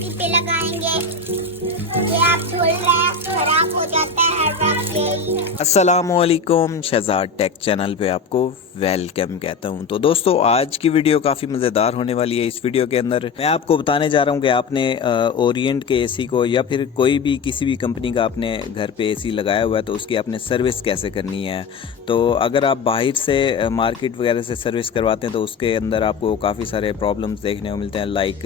AC पे लगाएंगे। ये आप झूल रहे हैं, खराब हो जाता है हर वक्त यही। अस्सलामुअलैकुम, शहजाद टेक चैनल पे आपको वेलकम कहता हूं। तो दोस्तों, आज की वीडियो काफ़ी मज़ेदार होने वाली है। इस वीडियो के अंदर मैं आपको बताने जा रहा हूं कि आपने ओरिएंट के एसी को या फिर कोई भी किसी भी कंपनी का आपने घर पे एसी लगाया हुआ है तो उसकी आपने सर्विस कैसे करनी है। तो अगर आप बाहर से मार्केट वगैरह से सर्विस करवाते हैं तो उसके अंदर आपको काफ़ी सारे प्रॉब्लम्स देखने को मिलते हैं। लाइक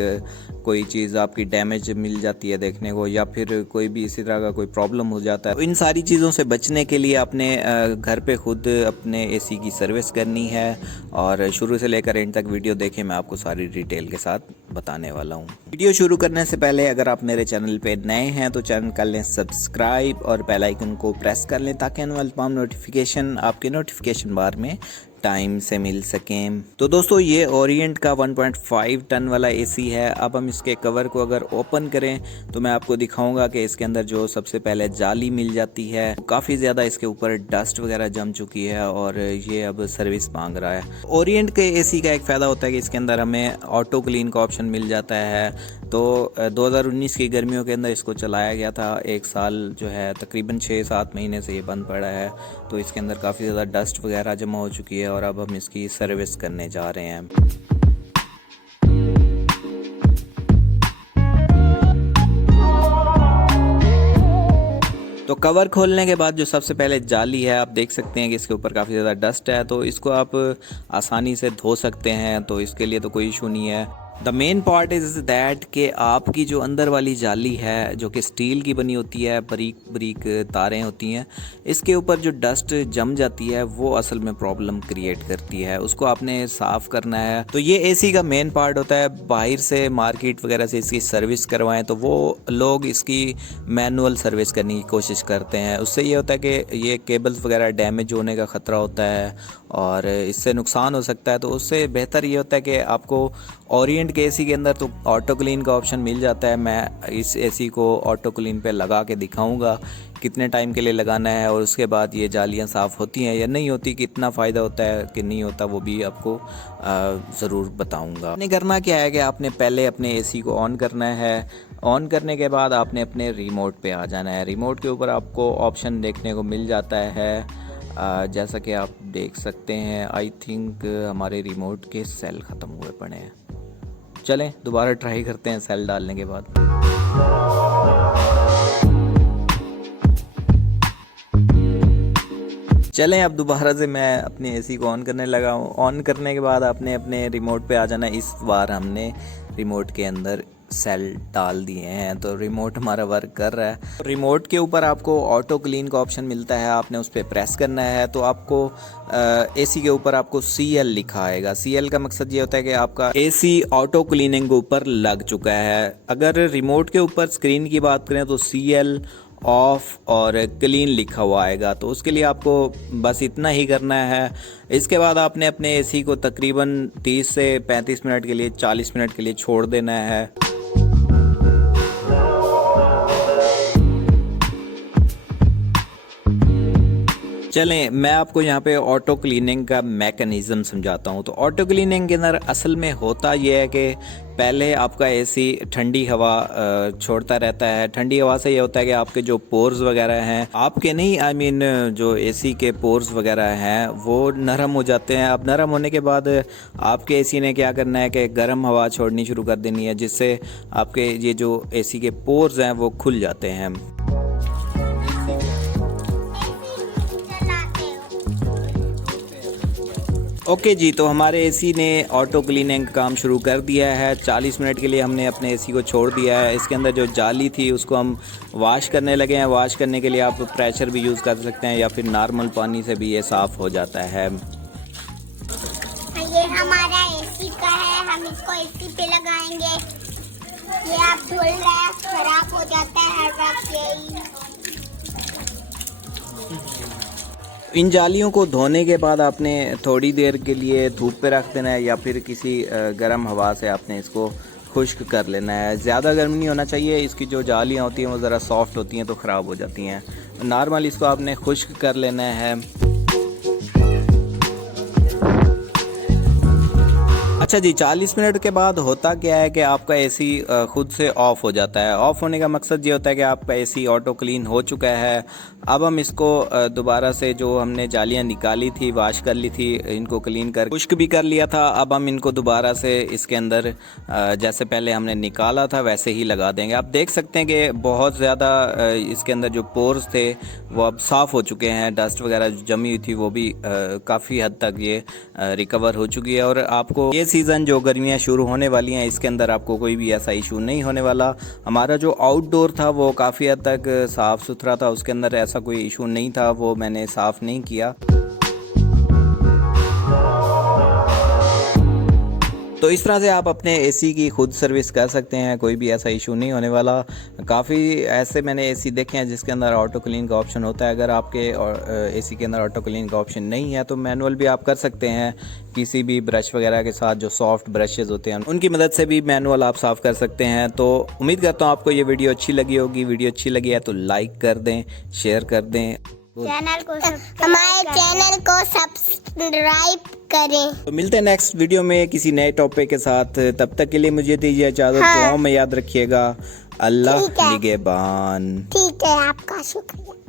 कोई चीज़ आपकी डैमेज मिल जाती है देखने को, या फिर कोई भी इसी तरह का कोई प्रॉब्लम हो जाता है। तो इन सारी चीज़ों से बचने के लिए आपने घर पे खुद अपने एसी की सर्विस करनी है। और शुरू से लेकर एंड तक वीडियो देखें, मैं आपको सारी डिटेल के साथ बताने वाला हूँ। वीडियो शुरू करने से पहले अगर आप मेरे चैनल पे नए हैं तो चैनल कर लें सब्सक्राइब और बेल आइकन को प्रेस कर लें ताकि आने वाले तमाम नोटिफिकेशन आपके नोटिफिकेशन बार में टाइम से मिल सकें। तो दोस्तों, ये ओरिएंट का 1.5 टन वाला एसी है। अब हम इसके कवर को अगर ओपन करें तो मैं आपको दिखाऊंगा कि इसके अंदर जो सबसे पहले जाली मिल जाती है, काफ़ी ज़्यादा इसके ऊपर डस्ट वगैरह जम चुकी है और ये अब सर्विस मांग रहा है। ओरिएंट के एसी का एक फ़ायदा होता है कि इसके अंदर हमें ऑटो क्लीन का ऑप्शन मिल जाता है। तो 2019 की गर्मियों के अंदर इसको चलाया गया था। एक साल जो है तकरीबन 6-7 महीने से ये बंद पड़ा है। तो इसके अंदर काफ़ी ज़्यादा डस्ट वगैरह जमा हो चुकी है और अब हम इसकी सर्विस करने जा रहे हैं। तो कवर खोलने के बाद जो सबसे पहले जाली है, आप देख सकते हैं कि इसके ऊपर काफ़ी ज़्यादा डस्ट है। तो इसको आप आसानी से धो सकते हैं, तो इसके लिए तो कोई इशू नहीं है। The main part is that कि आपकी जो अंदर वाली जाली है जो कि स्टील की बनी होती है, बारीक बारीक तारें होती हैं, इसके ऊपर जो डस्ट जम जाती है वो असल में प्रॉब्लम क्रिएट करती है। उसको आपने साफ़ करना है। तो ये एसी का मेन पार्ट होता है। बाहर से मार्केट वगैरह से इसकी सर्विस करवाएं तो वो लोग इसकी मैनुअल सर्विस करने की कोशिश करते हैं। उससे ये होता है कि ये केबल्स वगैरह डैमेज होने का ख़तरा होता है और इससे नुकसान हो सकता है। तो उससे बेहतर ये होता है कि आपको ओरिएंट के एसी के अंदर तो ऑटो क्लीन का ऑप्शन मिल जाता है। मैं इस एसी को ऑटो क्लीन पे लगा के दिखाऊंगा कितने टाइम के लिए लगाना है और उसके बाद ये जालियां साफ़ होती हैं या नहीं होती, कितना फ़ायदा होता है कि नहीं होता, वो भी आपको ज़रूर बताऊंगा। आपने करना क्या है कि आपने पहले अपने एसी को ऑन करना है। ऑन करने के बाद आपने अपने रिमोट पे आ जाना है। रिमोट के ऊपर आपको ऑप्शन देखने को मिल जाता है, जैसा कि आप देख सकते हैं। आई थिंक हमारे रिमोट के सेल ख़त्म हुए पड़े हैं। चलें दोबारा ट्राई करते हैं सेल डालने के बाद। चलें अब दोबारा से मैं अपने एसी को ऑन करने लगा हूँ। ऑन करने के बाद आपने अपने रिमोट पे आ जाना है। इस बार हमने रिमोट के अंदर सेल डाल दिए हैं तो रिमोट हमारा वर्क कर रहा है। रिमोट के ऊपर आपको ऑटो क्लीन का ऑप्शन मिलता है, आपने उस पर प्रेस करना है। तो आपको एसी के ऊपर आपको CL लिखा आएगा। CL का मकसद ये होता है कि आपका एसी ऑटो क्लीनिंग के ऊपर लग चुका है। अगर रिमोट के ऊपर स्क्रीन की बात करें तो CL ऑफ और क्लीन लिखा हुआ आएगा। तो उसके लिए आपको बस इतना ही करना है। इसके बाद आपने अपने एसी को तकरीबन 30 से 35 मिनट के लिए, 40 मिनट के लिए छोड़ देना है। चलें मैं आपको यहाँ पे ऑटो क्लीनिंग का मैकेनिज़्म समझाता हूँ। तो ऑटो क्लीनिंग के अंदर असल में होता यह है कि पहले आपका एसी ठंडी हवा छोड़ता रहता है। ठंडी हवा से ये होता है कि आपके जो पोर्स वगैरह हैं, आपके नहीं आई मीन जो एसी के पोर्स वगैरह हैं वो नरम हो जाते हैं। अब नरम होने के बाद आपके एसी ने क्या करना है कि गर्म हवा छोड़नी शुरू कर देनी है, जिससे आपके ये जो एसी के पोर्स हैं वो खुल जाते हैं। ओके जी, तो हमारे एसी ने ऑटो क्लीनिंग का काम शुरू कर दिया है। 40 मिनट के लिए हमने अपने एसी को छोड़ दिया है। इसके अंदर जो जाली थी उसको हम वॉश करने लगे हैं। वॉश करने के लिए आप प्रेशर भी यूज़ कर सकते हैं या फिर नॉर्मल पानी से भी ये साफ़ हो जाता है। ये हमारा एसी का है, हम इसको एसी पे लगाएंगे। ये आप झूल रहे हैं, खराब हो जाता है हर वक्त यही। इन जालियों को धोने के बाद आपने थोड़ी देर के लिए धूप पे रख देना है या फिर किसी गर्म हवा से आपने इसको खुश्क कर लेना है। ज़्यादा गर्म नहीं होना चाहिए। इसकी जो जालियाँ होती हैं वो ज़रा सॉफ्ट होती हैं तो ख़राब हो जाती हैं। नॉर्मल इसको आपने खुश्क कर लेना है। अच्छा जी, 40 मिनट के बाद होता क्या है कि आपका एसी खुद से ऑफ हो जाता है। ऑफ होने का मकसद ये होता है कि आपका एसी ऑटो क्लीन हो चुका है। अब हम इसको दोबारा से जो हमने जालियां निकाली थी, वॉश कर ली थी, इनको क्लीन कर खुश्क भी कर लिया था। अब हम इनको दोबारा से इसके अंदर जैसे पहले हमने निकाला था वैसे ही लगा देंगे। आप देख सकते हैं कि बहुत ज़्यादा इसके अंदर जो पोर्स थे वो अब साफ़ हो चुके हैं। डस्ट वगैरह जो जमी हुई थी वो भी काफ़ी हद तक ये रिकवर हो चुकी है। और आपको ये सीज़न जो गर्मियाँ शुरू होने वाली हैं इसके अंदर आपको कोई भी ऐसा इशू नहीं होने वाला। हमारा जो आउटडोर था वो काफ़ी हद तक साफ़ सुथरा था, उसके अंदर ऐसा कोई इशू नहीं था, वो मैंने साफ़ नहीं किया। तो इस तरह से आप अपने एसी की खुद सर्विस कर सकते हैं, कोई भी ऐसा इशू नहीं होने वाला। काफ़ी ऐसे मैंने एसी देखे हैं जिसके अंदर ऑटो क्लीन का ऑप्शन होता है। अगर आपके एसी के अंदर ऑटो क्लीन का ऑप्शन नहीं है तो मैनुअल भी आप कर सकते हैं, किसी भी ब्रश वगैरह के साथ जो सॉफ्ट ब्रशेज़ होते हैं उनकी मदद से भी मैनुअल आप साफ़ कर सकते हैं। तो उम्मीद करता हूँ आपको ये वीडियो अच्छी लगी होगी। वीडियो अच्छी लगी है तो लाइक कर दें, शेयर कर दें, हमारे चैनल को सब्सक्राइब करें। तो मिलते हैं नेक्स्ट वीडियो में किसी नए टॉपिक के साथ। तब तक के लिए मुझे दीजिए इजाज़त। दुआओं में याद रखिएगा। अल्लाह निगहबान। ठीक है, आपका शुक्रिया।